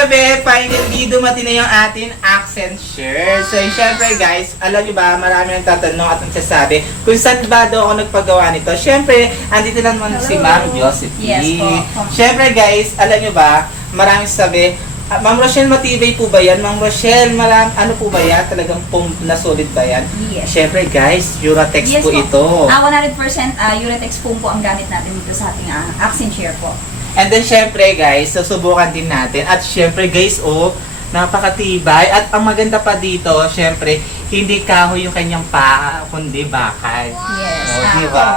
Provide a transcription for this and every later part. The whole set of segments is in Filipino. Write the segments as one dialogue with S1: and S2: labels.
S1: mga be, finally dumating na yung ating accent shirt. So, eh, syempre guys, alam nyo ba, marami nang tatanong at nagsasabi kung saan ba daw ako nagpagawa nito. Syempre, andito lang naman si
S2: Hello.
S1: Ma'am Josephine.
S2: Yes po.
S1: Syempre guys, alam nyo ba, maraming sabi, ah, Ma'am Rochelle, matibay po ba yan? Ma'am Rochelle, maram, ano po ba yan? Talagang pum na solid ba yan?
S2: Yes.
S1: Syempre guys, Uratex
S2: Yes
S1: po
S2: po.
S1: ito.
S2: Ah, 100% uh, Uratex foam po ang gamit natin dito sa ating ah, accent chair po.
S1: And then syempre guys, susubukan din natin. At syempre guys, oh, napakatibay. At ang maganda pa dito, syempre, hindi kahoy yung kanyang paa, kundi bakal.
S2: Yes.
S1: Oh, di ba?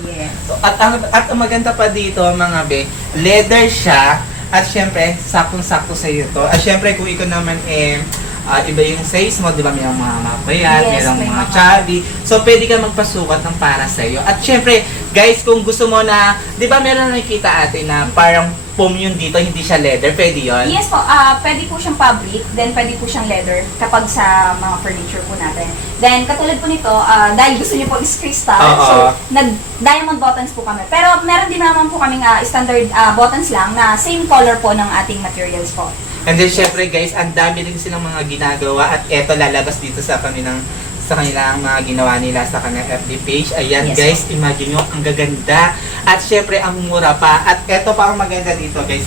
S2: Yes.
S1: So, at, ang, at ang maganda pa dito, mga be, leather siya. At syempre, saktong-sakto sa iyo to. At syempre, kung ikaw naman eh, ah, iba yung size mo, di ba? May mga mapayat,
S2: Yes,
S1: may
S2: may
S1: mga
S2: mga-
S1: chubby. So, pwede ka magpasukat ng para sa iyo. At syempre, guys, kung gusto mo na, di ba meron nakikita ate na parang foam yun dito, hindi siya leather, pwede yun?
S2: Yes po, ah pwede po siyang fabric, then pwede po siyang leather kapag sa mga furniture po natin. Then katulad po nito, ah, dahil gusto niyo po is crystal,
S1: Oo.
S2: so nag-diamond buttons po kami. Pero meron din naman po kaming ah, standard ah, buttons lang na same color po ng ating materials po.
S1: And then syempre guys, ang dami rin silang mga ginagawa at eto lalabas dito sa kanilang sa kanilang mga ginawa nila sa kanilang FB page. Ayan
S2: Yes,
S1: guys, imagine nyo, ang gaganda. At syempre, ang mura pa. At eto pa ang maganda dito guys.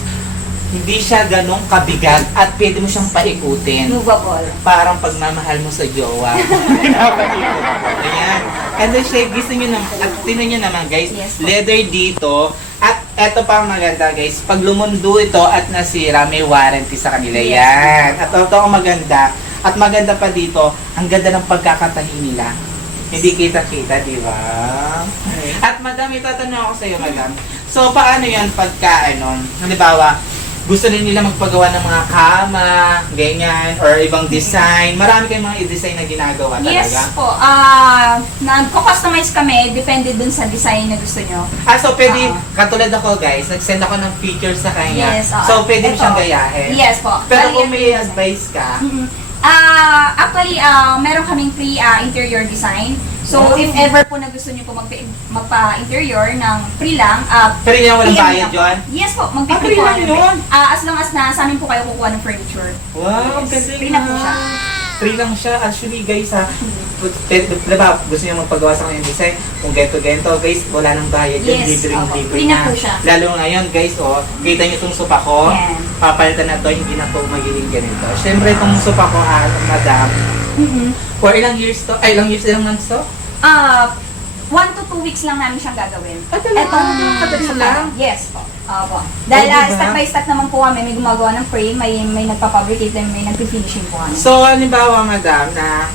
S1: Hindi siya ganong kabigat at pwede mo siyang paikutin.
S2: Movable.
S1: Parang pagmamahal mo sa jowa. Ayan. And then syempre, gusto nyo naman, at tinan nyo naman guys,
S2: Yes,
S1: leather dito. At eto pa ang maganda guys, pag lumundo ito at nasira, may warranty sa kanila.
S2: Yes.
S1: Yan. At ito ang maganda. At maganda pa dito, ang ganda ng pagkakatahi nila. Hindi kita-kita, di ba? At madam, itatanong ako sa iyo, madam. So, paano yan pagka, ano, halimbawa, gusto rin nila magpagawa ng mga kama, ganyan, or ibang design. Marami kayong mga i-design na ginagawa talaga.
S2: Yes po, ah nagko-customize kami, depende dun sa design na gusto nyo.
S1: Ah, so pwede,
S2: Oo.
S1: katulad ako guys, nag-send ako ng pictures sa kanya.
S2: Yes, oo.
S1: so pwede
S2: Ito.
S1: siyang gayahin.
S2: Yes po.
S1: Pero
S2: Bali,
S1: kung may advice ka,
S2: Mhm. Ah, actually, ah meron kaming free ah, interior design. So,
S1: Oh.
S2: if ever po na gusto niyo po magpa- magpa-interior ng free lang, ah,
S1: pero hindi walang bayad
S2: lang po.
S1: yun.
S2: Yes po,
S1: Ah,
S2: magpi-free
S1: free
S2: po
S1: lang yun?
S2: Ah, as long as na sa amin po kayo kukuha ng furniture.
S1: Wow,
S2: Yes,
S1: galing
S2: free na po siya.
S1: Free lang siya. Actually guys ha, diba, gusto niyo magpagawa sa kanyang design, kung gento-gento guys, wala nang bayad yan,
S2: Yes,
S1: libreng
S2: opo.
S1: libre
S2: Free na po siya.
S1: Lalo ngayon guys, oh, kita niyo itong sopa ko,
S2: Yan.
S1: papalitan na to, hindi na to magiging ganito. Siyempre itong sopa ko ha, madam,
S2: Mhm.
S1: for ilang years to, ay ilang years, ilang months to?
S2: Ah, one to two weeks lang namin siyang gagawin.
S1: Ah, talaga?
S2: Etong-
S1: Kadali lang?
S2: Yes po. Opo. Dahil
S1: Oh,
S2: ah,
S1: diba?
S2: step by step naman po kami, may gumagawa ng frame, may, may nagpa-fabricate, and may nagpi-finishing po kami.
S1: So, halimbawa madam na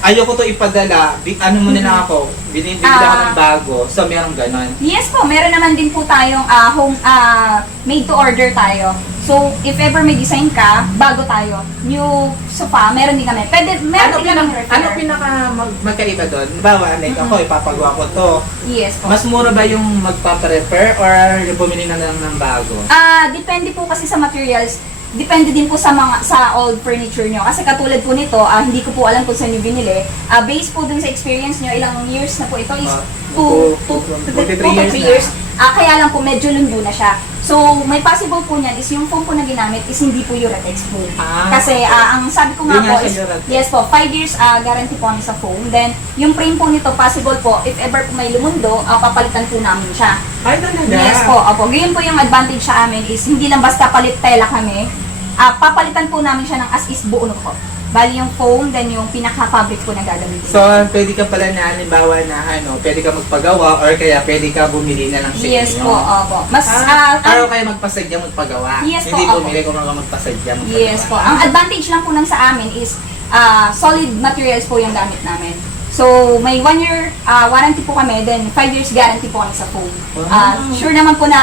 S1: ayoko to ipadala, bi- ano muna na ako, binibigyan ako
S2: Ah.
S1: ng bago, so meron ganon.
S2: Yes po, meron naman din po tayong ah, home ah, made to order tayo. So, if ever may design ka, bago tayo. New sofa, meron din kami. Pwede,
S1: Ano,
S2: meron din
S1: pinaka,
S2: kami
S1: ano pinaka mag, magkaiba doon? Halimbawa, like ako, ipapagawa ko to.
S2: Yes po.
S1: Mas mura ba yung magpapa-repair or yung bumili na lang ng bago?
S2: Ah, depende po kasi sa materials. Depende din po sa mga sa old furniture nyo. Kasi katulad po nito, ah, hindi ko po alam kung saan nyo binili. Ah, based po dun sa experience nyo, ilang years na po ito is
S1: Ah,
S2: 2
S1: two-
S2: to
S1: two to three
S2: 3
S1: years
S2: years. Ah, kaya lang po medyo lundo na siya. So, may possible po niyan is yung foam po na ginamit is hindi po Uratex foam.
S1: Ah,
S2: Kasi
S1: okay.
S2: ah, ang sabi ko nga
S1: Yun
S2: po
S1: nga
S2: is,
S1: Uratex.
S2: yes po, 5 years ah, guarantee po kami sa foam. Then, yung frame po nito, possible po, if ever po may lumundo, ah, papalitan po namin siya.
S1: Ay, talaga?
S2: Yes po, opo. Ganyan po yung advantage sa amin is hindi lang basta palit tela kami. Ah, papalitan po namin siya ng as is buo na po. Bali yung foam, then yung pinaka-fabric po na gagamitin.
S1: So, pwede ka pala na, halimbawa na ano, pwede ka magpagawa or kaya pwede ka bumili na lang sa
S2: yes
S1: inyo.
S2: po, opo. Mas,
S1: Ah,
S2: ah,
S1: araw kayo magpasadya magpagawa.
S2: Yes po,
S1: Hindi
S2: opo.
S1: bumili kung mga magpasadya magpagawa.
S2: yes po. Ang advantage lang po ng sa amin is ah, solid materials po yung gamit namin. So, may one year ah, warranty po kami, then five years guarantee po kami sa foam. Ah,
S1: Wow.
S2: sure naman po na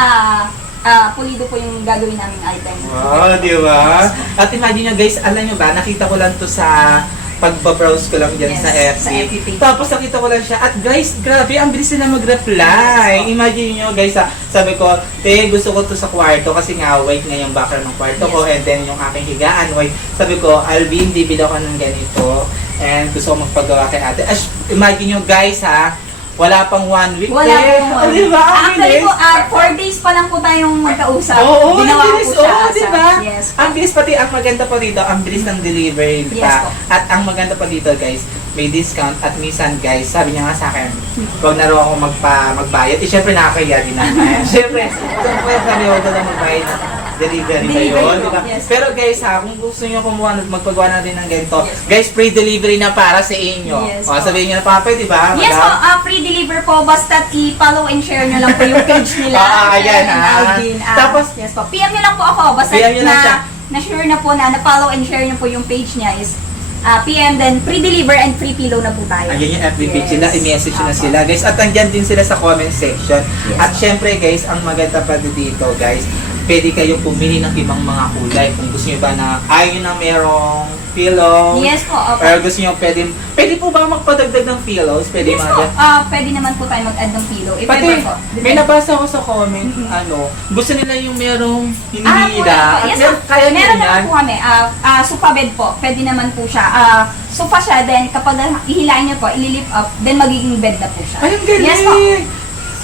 S2: ah, pulido po yung gagawin naming item.
S1: Wow, di ba? At imagine nyo guys, alam nyo ba, nakita ko lang to sa pagbabrowse ko lang dyan
S2: Yes,
S1: sa FB.
S2: sa FB.
S1: Tapos nakita ko lang siya. At guys, grabe, ang bilis nila mag-reply. Yes. Imagine nyo guys, sa, sabi ko, te, gusto ko to sa kwarto kasi nga white nga yung background ng kwarto ko and then yung aking higaan white. Sabi ko, Alvin, bibili ako ng ganito and gusto ko magpagawa kay ate. As, imagine nyo guys ha, wala pang one week.
S2: Wala
S1: eh.
S2: po.
S1: Di ba? Ang
S2: Actually
S1: bilis.
S2: po, ah, 4 pa lang po tayong magkausap.
S1: Oo,
S2: Ginawa
S1: ang bilis.
S2: ko siya.
S1: Oo,
S2: sa-
S1: di ba?
S2: Yes.
S1: Ang bilis pati, ang maganda pa dito, ang bilis ng delivery, di
S2: Yes,
S1: diba?
S2: po.
S1: At ang maganda pa dito, guys, may discount at minsan, guys, sabi niya nga sa akin, huwag na raw ako magpa, magbayad. Eh, syempre nakakaya din naman. syempre, kung kaya kami huwag na magbayad, delivery ba yun? Diba?
S2: yes.
S1: Pero guys ha, kung gusto niyo kumuha, magpagawa natin ng ganito.
S2: Yes.
S1: Guys, free delivery na para sa inyo.
S2: Yes,
S1: o,
S2: po.
S1: sabihin niyo na papay, di ba?
S2: Yes po,
S1: madam?
S2: Ah, free deliver po. Basta i-follow and share nyo lang po yung page nila.
S1: Ah, ayan,
S2: Sharon and
S1: ah.
S2: Alvin. Ah,
S1: Tapos,
S2: yes po. PM nyo lang po ako. Basta
S1: PM nyo lang
S2: na, na-sure na po na na-follow and share nyo po yung page niya is ah, PM then free deliver and free pillow na po tayo.
S1: Ayan yung FB page nila, i-message na sila guys. At andyan din sila sa comment section.
S2: Yes.
S1: At syempre guys, ang maganda pa dito guys, pwede kayong pumili ng ibang mga kulay. Kung gusto nyo ba na ayaw na merong pillow.
S2: Yes po, opo.
S1: Or gusto nyo pwede, pwede po ba magpadagdag ng pillows? Pwede
S2: Yes po, ah, pwede naman po tayo mag-add ng pillow. If
S1: Pati,
S2: po.
S1: may nabasa ko sa comment,
S2: Mhm.
S1: ano, gusto nila yung merong
S2: Ah,
S1: hinihila.
S2: po, yes,
S1: mer-
S2: po.
S1: kaya nyo
S2: Meron
S1: yan.
S2: naman po kami. Ah, ah, sofa bed po. Pwede naman po siya. Ah, sofa siya, then kapag ihilain niyo po, ililift up, then magiging bed na po siya.
S1: Ay, ang galing!
S2: Yes po.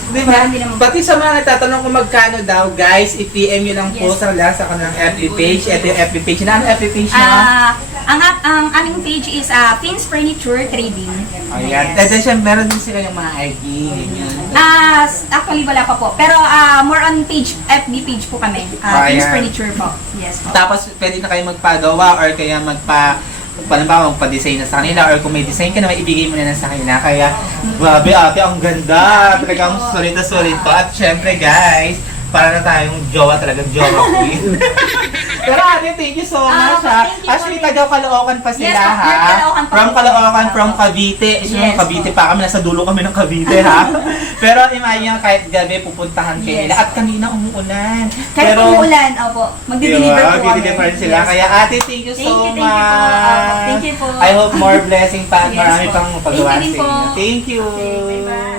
S2: Naman po.
S1: Pati sa mga nagtatanong kung magkano daw, guys, i-PM nyo lang po
S2: Yes.
S1: sa sa kanilang FB page. Ito yung FB page. Na ano FB page na?
S2: Ah, ang ang aming page is ah, Fins Furniture Trading.
S1: Ayan.
S2: Yes.
S1: And then, syempre, meron din sila yung mga ID. ganyan.
S2: Ah, s- actually wala pa po. Pero ah, more on page FB page po kami. Ah,
S1: Ayan.
S2: Furniture po. Yes po.
S1: Tapos, pwede na kayo magpagawa or kaya magpa palimbawa magpa-design na sa kanila or kung may design ka naman, ibigay mo na sa kanila. Kaya, grabe ate, ang ganda. Talagang sulit na sulit to. At syempre, guys, para na tayong jowa talagang jowa queen. Pero ate, thank you so
S2: Ah,
S1: much ha.
S2: thank you
S1: Actually,
S2: po.
S1: taga Caloocan pa sila
S2: Yes,
S1: ha.
S2: from Caloocan pa
S1: From
S2: po.
S1: Caloocan, from Cavite. Yes,
S2: Yes,
S1: Cavite
S2: po.
S1: pa kami. Nasa dulo kami ng Cavite ha. Pero imagine kahit gabi pupuntahan kayo
S2: Yes.
S1: nila. At kanina umuulan.
S2: Kahit
S1: Pero,
S2: umulan, opo, magdi-deliver
S1: Diba?
S2: po kami.
S1: Magdi-deliver sila.
S2: Yes.
S1: Kaya ate, thank you
S2: Thank
S1: so
S2: you, thank you po.
S1: much.
S2: Opo, thank you po.
S1: I hope more blessing pa at
S2: Yes
S1: marami
S2: po.
S1: pang pagawa
S2: Thank you
S1: sa
S2: din po.
S1: inyo. Thank you.
S2: Okay, bye-bye.